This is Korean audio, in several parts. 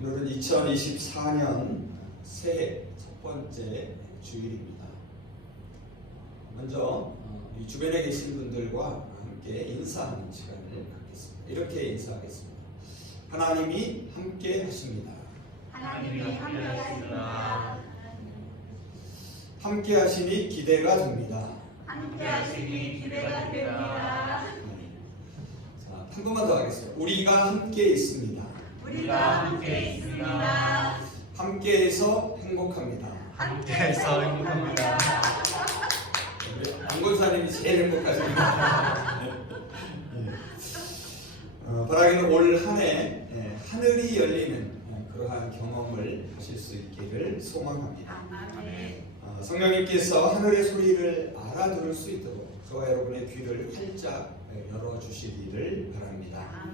오늘은 2024년 새해 첫 번째 주일입니다. 먼저 이 주변에 계신 분들과 함께 인사하는 시간을 갖겠습니다. 이렇게 인사하겠습니다. 하나님이 함께 하십니다. 하나님이 함께 하십니다. 함께 하시니 기대가 됩니다. 함께 하시니 기대가 됩니다. 자, 한 번만 더 하겠습니다. 우리가 함께 있습니다. 우리가 함께 있습니다. 함께해서 행복합니다. 함께해서 행복합니다. 안건사님이 제일 행복하십니다. 바라기는 올 한 해 하늘이 열리는 그러한 경험을 하실 수 있기를 소망합니다. 성령님께서 하늘의 소리를 알아들을 수 있도록 저와 여러분의 귀를 활짝 열어주시기를 바랍니다.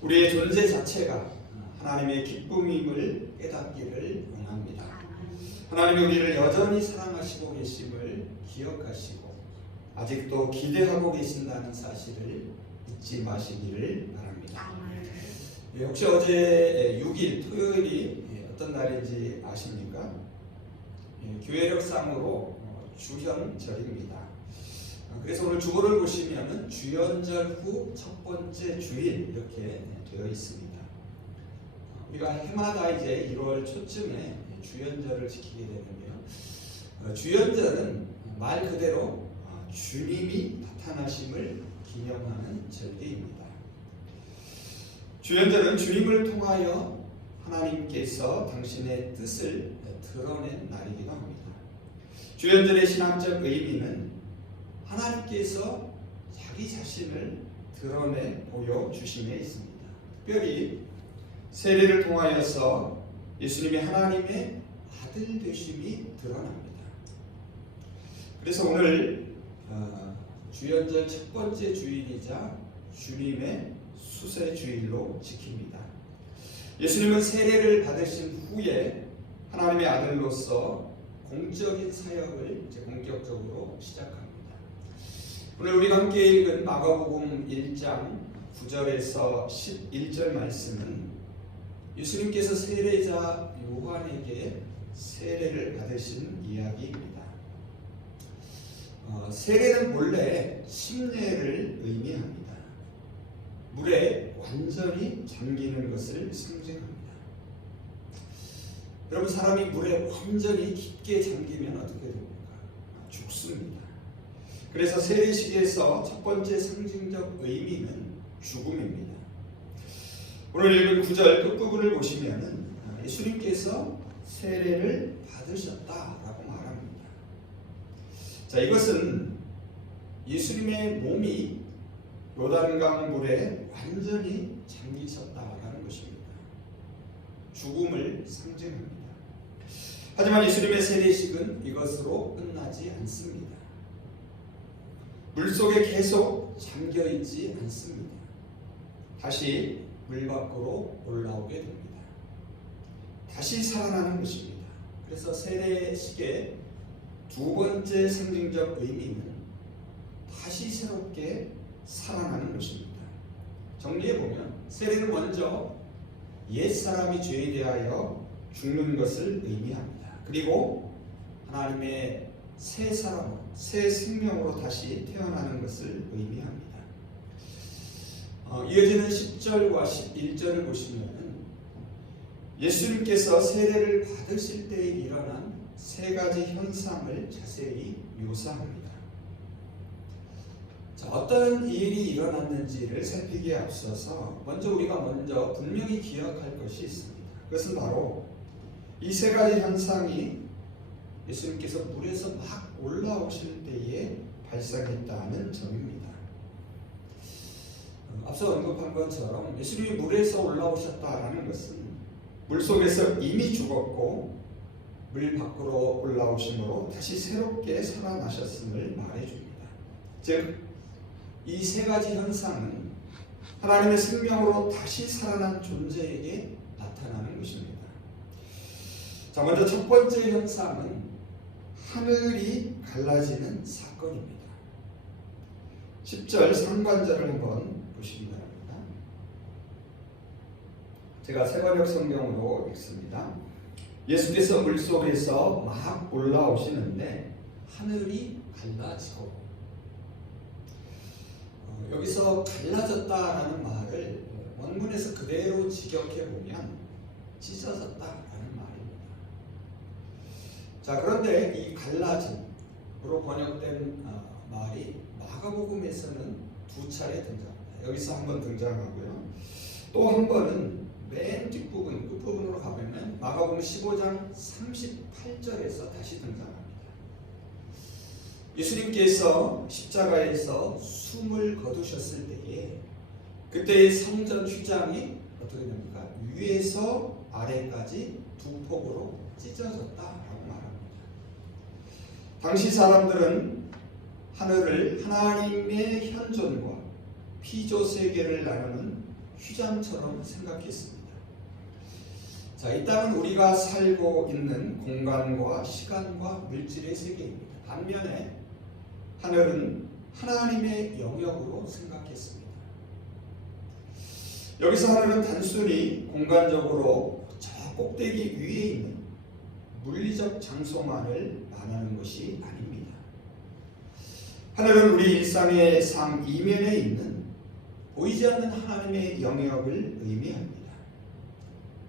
우리의 존재 자체가 하나님의 기쁨임을 깨닫기를 원합니다. 하나님이 우리를 여전히 사랑하시고 계심을 기억하시고 아직도 기대하고 계신다는 사실을 잊지 마시기를 바랍니다. 혹시 어제 6일 토요일이 어떤 날인지 아십니까? 교회력상으로 주현절입니다. 그래서 오늘 주보를 보시면 주현절 후 첫 번째 주일 이렇게 되어 있습니다. 우리가 해마다 이제 1월 초쯤에 주현절을 지키게 되는데요. 주현절은 말 그대로 주님이 나타나심을 기념하는 절기입니다. 주현절은 주님을 통하여 하나님께서 당신의 뜻을 드러낸 날이기도 합니다. 주현절의 신앙적 의미는 하나님께서 자기 자신을 드러내 보여주심에 있습니다. 특별히 세례를 통하여서 예수님이 하나님의 아들 되심이 드러납니다. 그래서 오늘 주현절 첫 번째 주일이자 주님의 수세 주일로 지킵니다. 예수님은 세례를 받으신 후에 하나님의 아들로서 공적인 사역을 이제 본격적으로 시작합니다. 오늘 우리가 함께 읽은 마가복음 1장 9절에서 11절 말씀은 예수님께서 세례자 요한에게 세례를 받으신 이야기입니다. 세례는 본래 침례를 의미합니다. 물에 완전히 잠기는 것을 상징합니다. 여러분, 사람이 물에 완전히 깊게 잠기면 어떻게 됩니까? 죽습니다. 그래서 세례식에서 첫 번째 상징적 의미는 죽음입니다. 오늘 읽은 9절 끝부분을 보시면 예수님께서 세례를 받으셨다라고 말합니다. 자, 이것은 예수님의 몸이 요단강 물에 완전히 잠기셨다라는 것입니다. 죽음을 상징합니다. 하지만 예수님의 세례식은 이것으로 끝나지 않습니다. 물속에 계속 잠겨있지 않습니다. 다시 물 밖으로 올라오게 됩니다. 다시 살아나는 것입니다. 그래서 세례식의 두 번째 상징적 의미는 다시 새롭게 살아나는 것입니다. 정리해보면 세례는 먼저 옛사람이 죄에 대하여 죽는 것을 의미합니다. 그리고 하나님의 새 사람, 새 생명으로 다시 태어나는 것을 의미합니다. 이어지는 10절과 11절을 보시면 예수님께서 세례를 받으실 때에 일어난 세 가지 현상을 자세히 묘사합니다. 자, 어떤 일이 일어났는지를 살피기에 앞서서 우리가 분명히 기억할 것이 있습니다. 그것은 바로 이 세 가지 현상이 예수님께서 물에서 막 올라오실 때에 발생했다는 점입니다. 앞서 언급한 것처럼 예수님이 물에서 올라오셨다라는 것은 물속에서 이미 죽었고 물 밖으로 올라오심으로 다시 새롭게 살아나셨음을 말해줍니다. 즉, 이 세 가지 현상은 하나님의 생명으로 다시 살아난 존재에게 나타나는 것입니다. 자, 먼저 첫 번째 현상은 하늘이 갈라지는 사건입니다. 10절 상반절을 한번 보시기 바랍니다. 제가 새번역 성경으로 읽습니다. 예수께서 물속에서 막 올라오시는데 하늘이 갈라지고, 여기서 갈라졌다라는 말을 원문에서 그대로 직역해 보면 찢어졌다라는 말입니다. 자, 그런데 이 갈라짐으로 번역된 말이 마가복음에서는 두 차례 등장합니다. 여기서 한 번 등장하고요. 또 한 번은 맨 뒷부분, 끝부분으로 가보면 마가복음 15장 38절에서 다시 등장합니다. 예수님께서 십자가에서 숨을 거두셨을 때에 그때의 성전 휘장이 어떻게 됩니까? 위에서 아래까지 두 폭으로 찢어졌다라고 말합니다. 당시 사람들은 하늘을 하나님의 현존과 피조 세계를 나누는 휘장처럼 생각했습니다. 자, 이 땅은 우리가 살고 있는 공간과 시간과 물질의 세계입니다. 반면에 하늘은 하나님의 영역으로 생각했습니다. 여기서 하늘은 단순히 공간적으로 저 꼭대기 위에 있는 물리적 장소만을 말하는 것이 아닙니다. 하늘은 우리 일상의 삶 이면에 있는 보이지 않는 하나님의 영역을 의미합니다.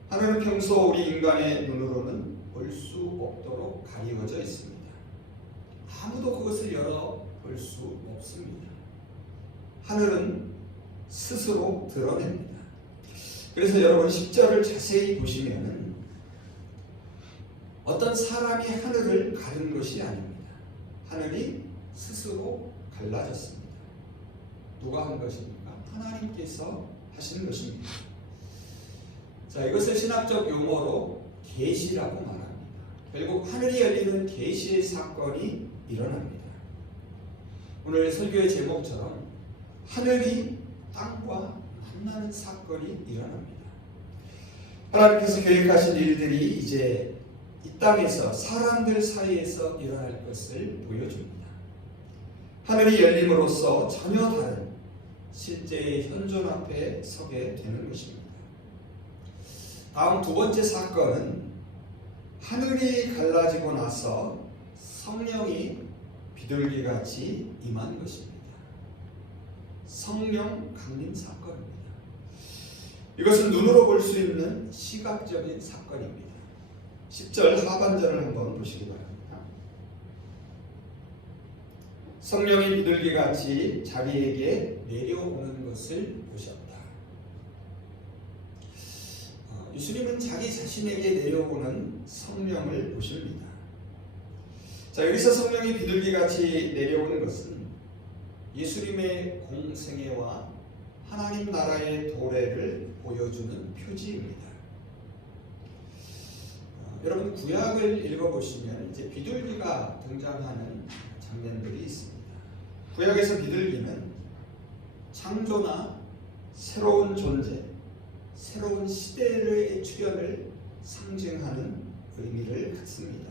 하늘은 평소 우리 인간의 눈으로는 볼 수 없도록 가리워져 있습니다. 아무도 그것을 열어볼 수 없습니다. 하늘은 스스로 드러냅니다. 그래서 여러분 10절을 자세히 보시면 어떤 사람이 하늘을 가른 것이 아닙니다. 하늘이 스스로 갈라졌습니다. 누가 한 것입니까? 하나님께서 하신 것입니다. 자, 이것을 신학적 용어로 계시라고 말합니다. 결국 하늘이 열리는 계시의 사건이 일어납니다. 오늘 설교의 제목처럼 하늘이 땅과 만나는 사건이 일어납니다. 하나님께서 계획하신 일들이 이제 이 땅에서 사람들 사이에서 일어날 것을 보여줍니다. 하늘이 열림으로써 전혀 다른 실제의 현존 앞에 서게 되는 것입니다. 다음 두 번째 사건은 하늘이 갈라지고 나서 성령이 비둘기같이 임한 것입니다. 성령 강림 사건입니다. 이것은 눈으로 볼 수 있는 시각적인 사건입니다. 10절 하반절을 한번 보시기 바랍니다. 성령이 비둘기같이 자기에게 내려오는 것을 보셨다. 예수님은 자기 자신에게 내려오는 성령을 보십니다. 자, 여기서 성령이 비둘기같이 내려오는 것은 예수님의 공생애와 하나님 나라의 도래를 보여주는 표지입니다. 여러분 구약을 읽어보시면 이제 비둘기가 등장하는 장면들이 있습니다. 구약에서 비둘기는 창조나 새로운 존재, 새로운 시대의 출현을 상징하는 의미를 갖습니다.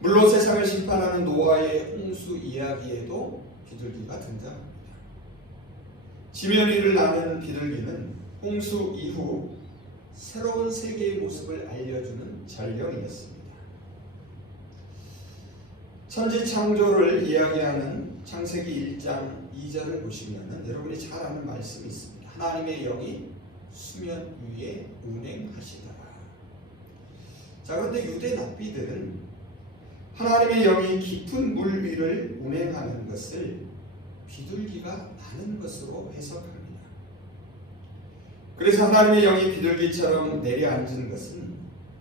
물론 세상을 심판하는 노아의 홍수 이야기에도 비둘기가 등장합니다. 지면위를 나는 비둘기는 홍수 이후 새로운 세계의 모습을 알려주는 전령이었습니다. 천지 창조를 이야기하는 창세기 1장 2절을 보시면 여러분이 잘 아는 말씀이 있습니다. 하나님의 영이 수면 위에 운행하시더라. 자, 그런데 유대 납비들은 하나님의 영이 깊은 물 위를 운행하는 것을 비둘기가 나는 것으로 해석합니다. 그래서 하나님의 영이 비둘기처럼 내려앉은 것은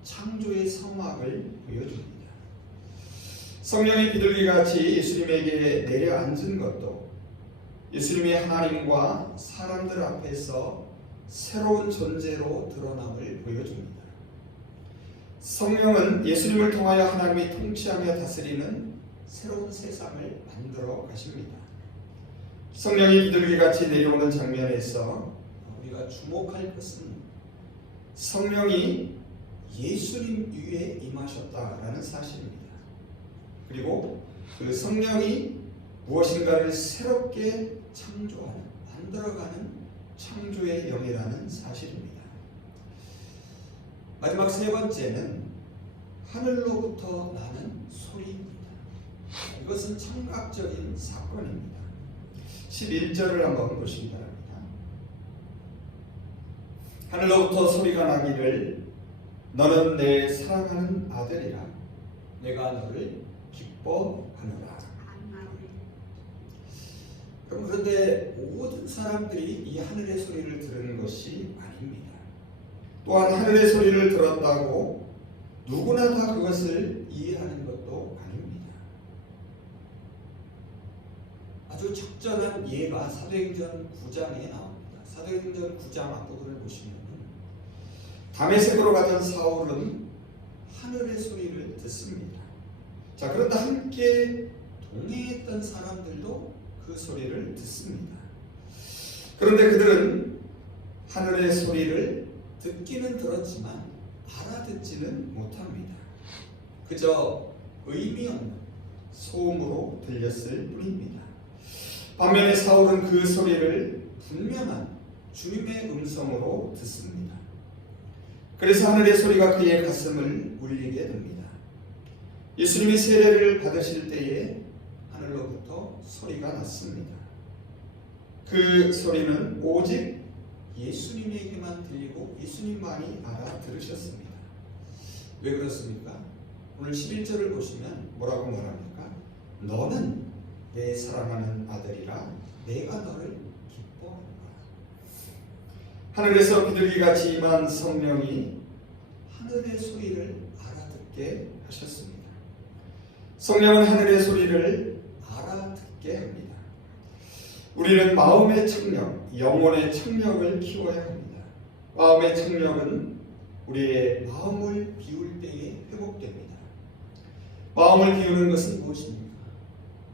창조의 성막을 보여줍니다. 성령이 비둘기같이 예수님에게 내려앉은 것도 예수님이 하나님과 사람들 앞에서 새로운 존재로 드러남을 보여줍니다. 성령은 예수님을 통하여 하나님이 통치하며 다스리는 새로운 세상을 만들어 가십니다. 성령이 비둘기같이 내려오는 장면에서 우리가 주목할 것은 성령이 예수님 위에 임하셨다라는 사실입니다. 그리고 그 성령이 무엇인가를 새롭게 창조하는, 만들어가는 창조의 영이라는 사실입니다. 마지막 세 번째는 하늘로부터 나는 소리입니다. 이것은 청각적인 사건입니다. 11절을 한번 보시기 바랍니다. 하늘로부터 소리가 나기를 너는 내 사랑하는 아들이라 내가 너를 기뻐하노라. 그런데 모든 사람들이 이 하늘의 소리를 들은 것이 아닙니다. 또한 하늘의 소리를 들었다고 누구나 다 그것을 이해하는 것도 아닙니다. 아주 적절한 예가 사도행전 9장에 나옵니다. 사도행전 9장 앞부분을 보시면 다메섹으로 가던 사울은 하늘의 소리를 듣습니다. 자, 그런데 함께 동행했던 사람들도 그 소리를 듣습니다. 그런데 그들은 하늘의 소리를 듣기는 들었지만 알아듣지는 못합니다. 그저 의미 없는 소음으로 들렸을 뿐입니다. 반면에 사울은 그 소리를 분명한 주님의 음성으로 듣습니다. 그래서 하늘의 소리가 그의 가슴을 울리게 됩니다. 예수님이 세례를 받으실 때에 하늘로부터 소리가 났습니다. 그 소리는 오직 예수님에게만 들리고 예수님만이 알아들으셨습니다. 왜 그렇습니까? 오늘 11절을 보시면 뭐라고 말합니까? 너는 내 사랑하는 아들이라 내가 너를 기뻐하노라. 하늘에서 비둘기같이 임한 성령이 하늘의 소리를 알아듣게 하셨습니다. 성령은 하늘의 소리를 알아듣게 합니다. 우리는 마음의 청력, 영혼의 청력을 키워야 합니다. 마음의 청력은 우리의 마음을 비울 때에 회복됩니다. 마음을 비우는 것은 무엇입니까?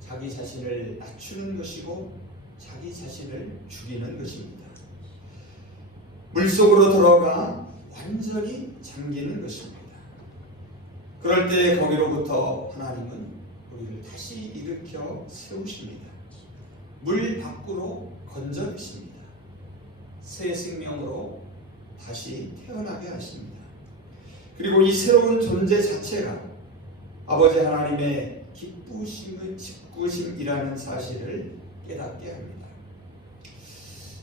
자기 자신을 낮추는 것이고 자기 자신을 죽이는 것입니다. 물속으로 들어가 완전히 잠기는 것입니다. 그럴 때 거기로부터 하나님은 우리를 다시 일으켜 세우십니다. 물 밖으로 건져내십니다. 새 생명으로 다시 태어나게 하십니다. 그리고 이 새로운 존재 자체가 아버지 하나님의 기쁘심이라는 사실을 깨닫게 합니다.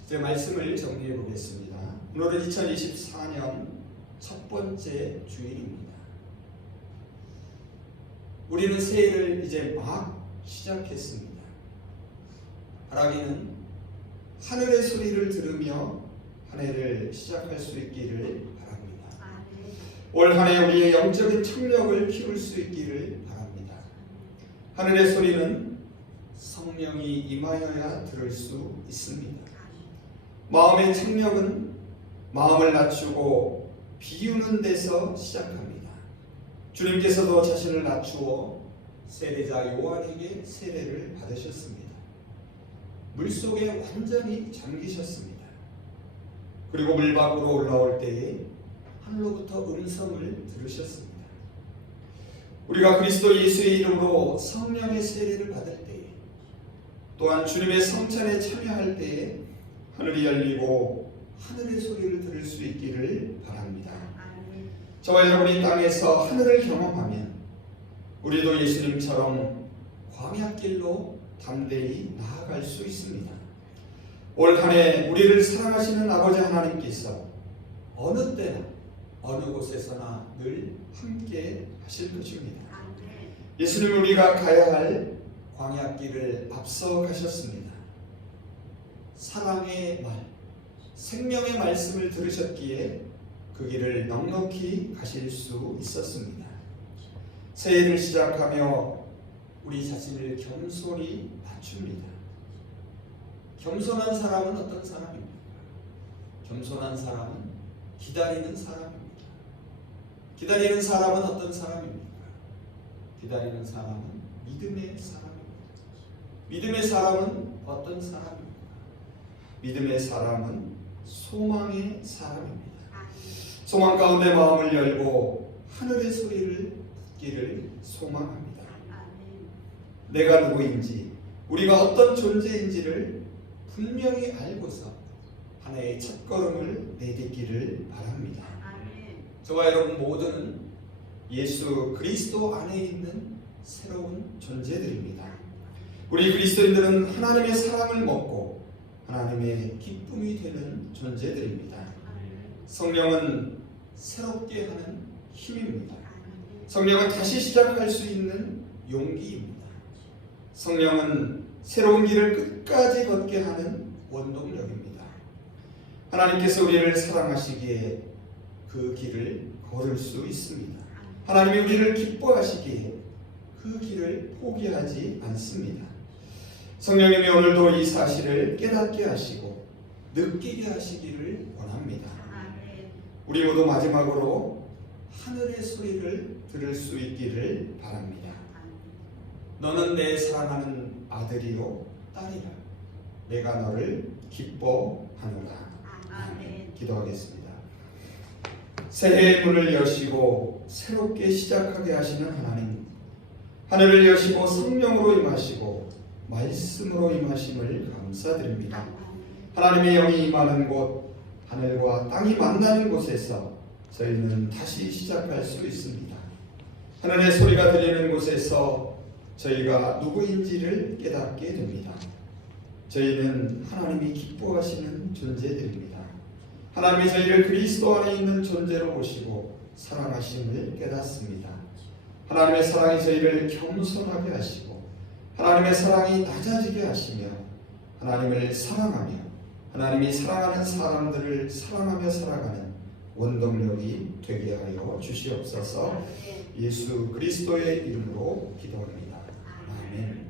이제 말씀을 정리해 보겠습니다. 오늘은 2024년 첫 번째 주일입니다. 우리는 새해를 이제 막 시작했습니다. 바라기는 하늘의 소리를 들으며 한 해를 시작할 수 있기를 바랍니다. 올 한 해 우리의 영적인 청력을 키울 수 있기를 바랍니다. 하늘의 소리는 성령이 임하여야 들을 수 있습니다. 마음의 청력은 마음을 낮추고 비우는 데서 시작합니다. 주님께서도 자신을 낮추어 세례자 요한에게 세례를 받으셨습니다. 물속에 완전히 잠기셨습니다. 그리고 물 밖으로 올라올 때에 하늘로부터 음성을 들으셨습니다. 우리가 그리스도 예수의 이름으로 성령의 세례를 받을 때에 또한 주님의 성찬에 참여할 때에 하늘이 열리고 하늘의 소리를 들을 수 있기를 바랍니다. 저와 여러분이 땅에서 하늘을 경험하면 우리도 예수님처럼 광야길로 담대히 나아갈 수 있습니다. 올 한 해 우리를 사랑하시는 아버지 하나님께서 어느 때나 어느 곳에서나 늘 함께 하실 것입니다. 예수님 우리가 가야 할 광야길을 앞서 가셨습니다. 사랑의 말, 생명의 말씀을 들으셨기에 그 길을 넉넉히 가실 수 있었습니다. 새해를 시작하며 우리 자신을 겸손히 낮춥니다. 겸손한 사람은 어떤 사람입니까? 겸손한 사람은 기다리는 사람입니다. 기다리는 사람은 어떤 사람입니까? 기다리는 사람은 믿음의 사람입니다. 믿음의 사람은 어떤 사람입니까? 믿음의 사람은 소망의 사람입니다. 소망 가운데 마음을 열고 하늘의 소리를 듣기를 소망합니다. 내가 누구인지, 우리가 어떤 존재인지를 분명히 알고서 한 해의 첫걸음을 내딛기를 바랍니다. 저와 여러분 모두는 예수 그리스도 안에 있는 새로운 존재들입니다. 우리 그리스도인들은 하나님의 사랑을 먹고 하나님의 기쁨이 되는 존재들입니다. 성령은 새롭게 하는 힘입니다. 성령은 다시 시작할 수 있는 용기입니다. 성령은 새로운 길을 끝까지 걷게 하는 원동력입니다. 하나님께서 우리를 사랑하시기에 그 길을 걸을 수 있습니다. 하나님이 우리를 기뻐하시기에 그 길을 포기하지 않습니다. 성령님이 오늘도 이 사실을 깨닫게 하시고 느끼게 하시기를 원합니다. 우리 모두 마지막으로 하늘의 소리를 들을 수 있기를 바랍니다. 너는 내 사랑하는 아들이요 딸이라. 내가 너를 기뻐하노라. 아멘. 기도하겠습니다. 새해의 문을 여시고 새롭게 시작하게 하시는 하나님, 하늘을 여시고 성령으로 임하시고 말씀으로 임하심을 감사드립니다. 하나님의 영이 임하는 곳, 하늘과 땅이 만나는 곳에서 저희는 다시 시작할 수 있습니다. 하늘의 소리가 들리는 곳에서 저희가 누구인지를 깨닫게 됩니다. 저희는 하나님이 기뻐하시는 존재들입니다. 하나님이 저희를 그리스도 안에 있는 존재로 보시고 사랑하심을 깨닫습니다. 하나님의 사랑이 저희를 겸손하게 하시고 하나님의 사랑이 낮아지게 하시며 하나님을 사랑하며 하나님이 사랑하는 사람들을 사랑하며 살아가는 원동력이 되게 하여 주시옵소서. 예수 그리스도의 이름으로 기도합니다. 아멘.